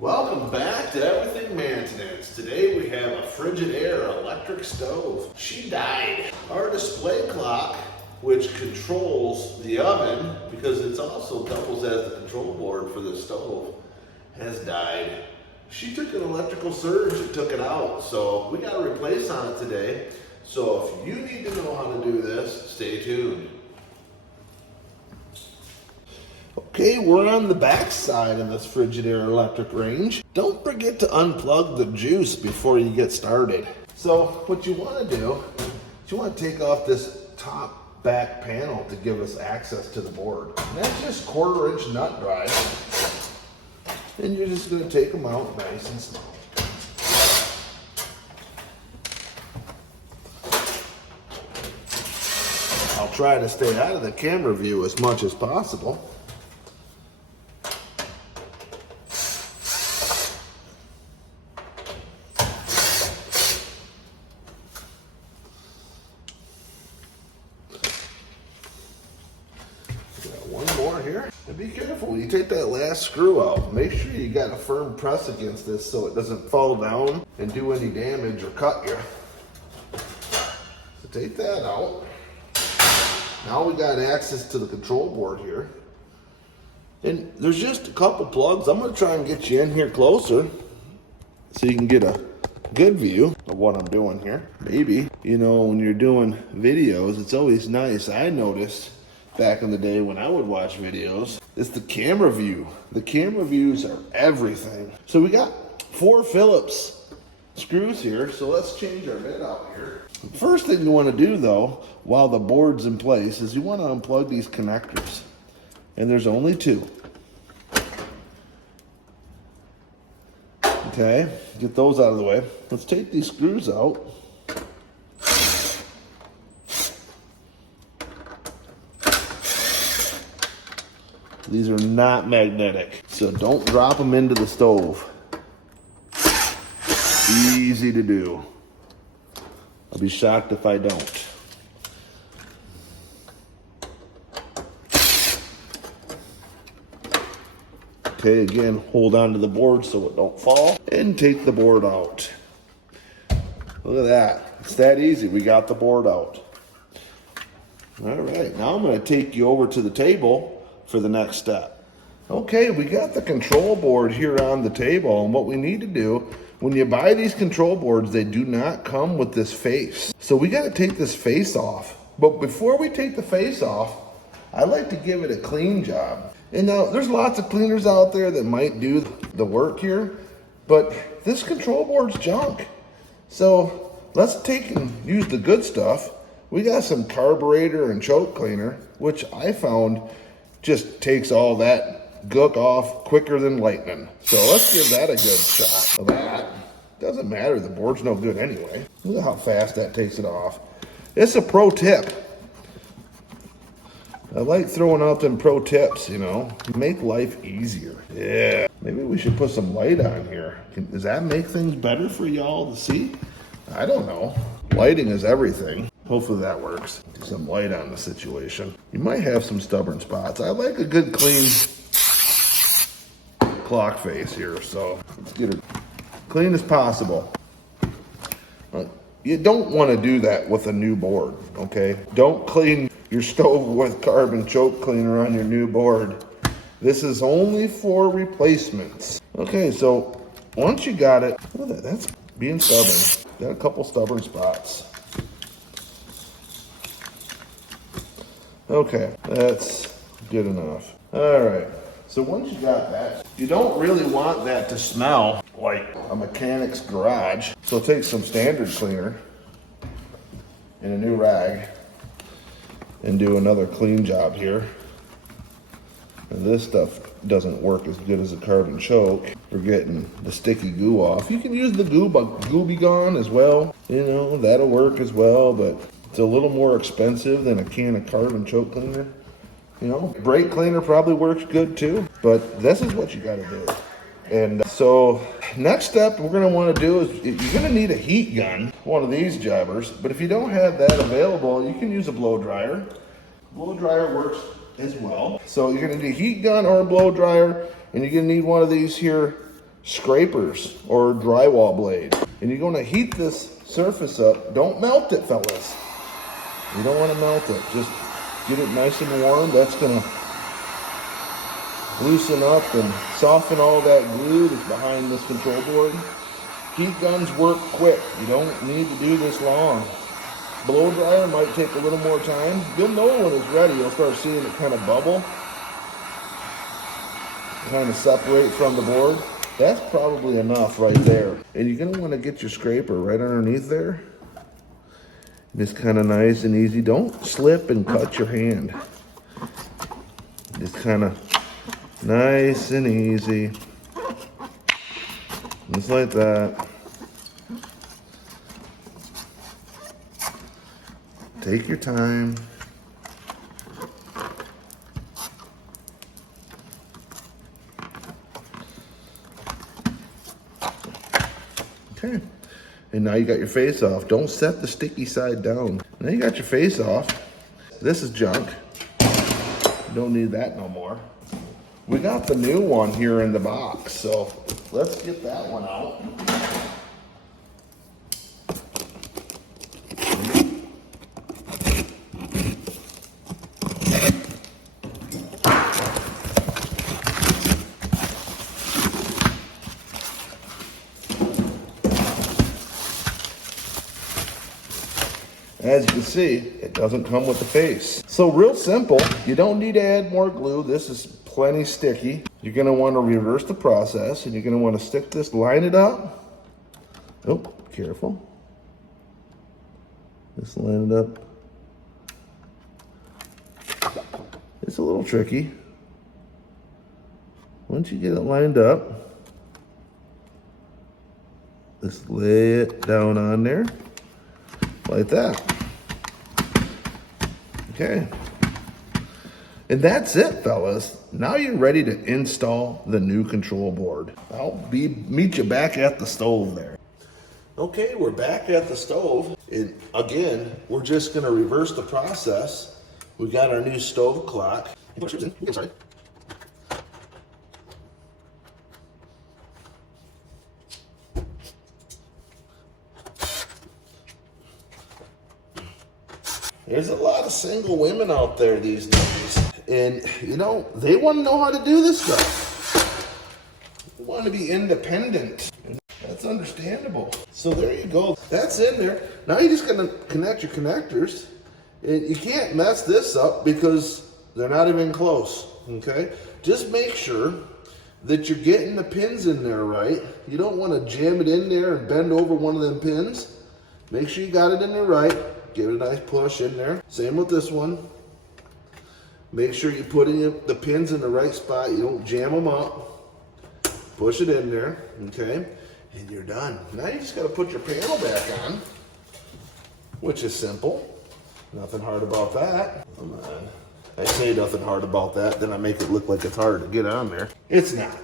Welcome back to Everything Man-tenance. Today we have a Frigidaire electric stove. She died. Our display clock, which controls the oven, because it's also doubles as the control board for the stove, has died. She took an electrical surge and took it out, so we got to replace on it today. So if you need to know how to do this, stay tuned. Okay, we're on the back side of this Frigidaire electric range. Don't forget to unplug the juice before you get started. So what you want to do is you want to take off this top back panel to give us access to the board. And that's just 1/4 inch nut drive. And you're just going to take them out nice and slow. I'll try to stay out of the camera view as much as possible. One more here. And be careful when you take that last screw out. Make sure you got a firm press against this so it doesn't fall down and do any damage or cut you. So take that out. Now we got access to the control board here. And there's just a couple plugs. I'm going to try and get you in here closer so you can get a good view of what I'm doing here. Maybe, you know, when you're doing videos, it's always nice. I noticed back in the day when I would watch videos, it's the camera view. The camera views are everything. So we got 4 Phillips screws here, so let's change our bit out here. The first thing you want to do though, while the board's in place, is you want to unplug these connectors. And there's only 2. Okay, get those out of the way. Let's take these screws out. These are not magnetic, so don't drop them into the stove. Easy to do. I'll be shocked if I don't. Okay, again, hold on to the board so it don't fall, and take the board out. Look at that. It's that easy. We got the board out. All right, now I'm going to take you over to the table for the next step. Okay, we got the control board here on the table, and what we need to do, when you buy these control boards, they do not come with this face. So we got to take this face off. But before we take the face off, I like to give it a clean job. And now there's lots of cleaners out there that might do the work here, but this control board's junk. So let's take and use the good stuff. We got some carburetor and choke cleaner, which I found just takes all that gook off quicker than lightning. So let's give that a good shot of that. Doesn't matter, the board's no good anyway. Look at how fast that takes it off. It's a pro tip. I like throwing out them pro tips, you know. Make life easier. Yeah, maybe we should put some light on here. Does that make things better for y'all to see? I don't know. Lighting is everything. Hopefully that works. Some light on the situation. You might have some stubborn spots. I like a good clean clock face here, so let's get it clean as possible. You don't want to do that with a new board, okay? Don't clean your stove with carbon choke cleaner on your new board. This is only for replacements. Okay, so once you got it, look at that, that's being stubborn. Got a couple stubborn spots. Okay, that's good enough. All right, so once you got that, you don't really want that to smell like a mechanic's garage. So take some standard cleaner and a new rag and do another clean job here. And this stuff doesn't work as good as a carbon choke for getting the sticky goo off. You can use the Gooby Gone as well. You know, that'll work as well, but it's a little more expensive than a can of carbon choke cleaner. You know, brake cleaner probably works good too, but this is what you gotta do. And so next step we're gonna wanna do is, you're gonna need a heat gun, one of these jobbers, but if you don't have that available, you can use a blow dryer. Blow dryer works as well. So you're gonna need a heat gun or a blow dryer, and you're gonna need one of these here scrapers or drywall blade. And you're gonna heat this surface up. Don't melt it, fellas. You don't wanna melt it. Just get it nice and warm. That's gonna loosen up and soften all that glue that's behind this control board. Heat guns work quick. You don't need to do this long. Blow dryer might take a little more time. You'll know when it's ready. You'll start seeing it kind of bubble, kind of separate from the board. That's probably enough right there. And you're gonna wanna get your scraper right underneath there. Just kind of nice and easy. Don't slip and cut your hand. Just kind of nice and easy. Just like that. Take your time. Okay. And now you got your face off. Don't set the sticky side down. Now you got your face off. This is junk. You don't need that no more. We got the new one here in the box, so let's get that one out. As you can see, it doesn't come with the face. So real simple, you don't need to add more glue. This is plenty sticky. You're gonna wanna reverse the process and you're gonna wanna stick this, line it up. Oh, careful. Just line it up. It's a little tricky. Once you get it lined up, just lay it down on there like that. Okay. And that's it, fellas. Now you're ready to install the new control board. I'll meet you back at the stove there. Okay, we're back at the stove. And again, we're just gonna reverse the process. We got our new stove clock. Sorry. There's a lot of single women out there these days. And, you know, they want to know how to do this stuff. They want to be independent. And that's understandable. So there you go. That's in there. Now you're just going to connect your connectors. And you can't mess this up because they're not even close, okay? Just make sure that you're getting the pins in there right. You don't want to jam it in there and bend over one of them pins. Make sure you got it in there right. Give it a nice push in there. Same with this one. Make sure you put in the pins in the right spot. You don't jam them up. Push it in there, okay? And you're done. Now you just gotta put your panel back on, which is simple. Nothing hard about that. Come on. I say nothing hard about that, then I make it look like it's hard to get on there. It's not.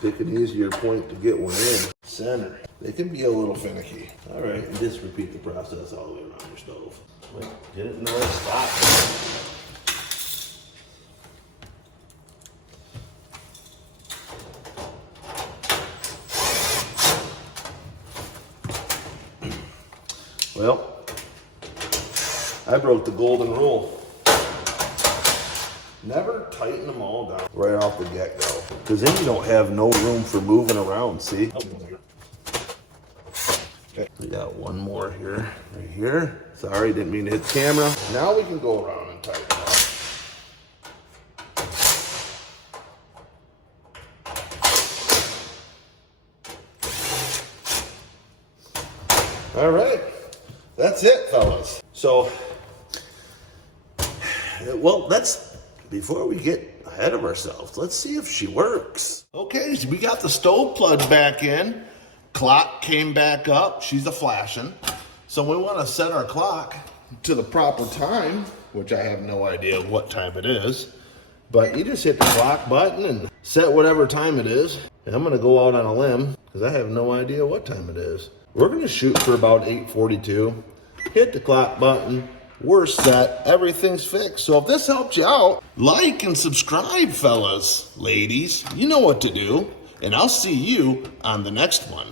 Pick an easier point to get one in. Center. They can be a little finicky. All right, and just repeat the process all the way around your stove. Wait, get it in the right spot. Well, I broke the golden rule. Never tighten them all down right off the get-go, because then you don't have no room for moving around, see? Okay, we got one more here, right here. Sorry, didn't mean to hit the camera. Now we can go around and tighten them up. All right, that's it, fellas. So, well, before we get ahead of ourselves, let's see if she works. Okay, so we got the stove plugged back in. Clock came back up. She's a flashing. So we want to set our clock to the proper time, which I have no idea what time it is. But you just hit the clock button and set whatever time it is. And I'm going to go out on a limb because I have no idea what time it is. We're going to shoot for about 8:42. hit the clock button. We're set. Everything's fixed. So if this helped you out, like and subscribe, fellas, ladies. You know what to do. And I'll see you on the next one.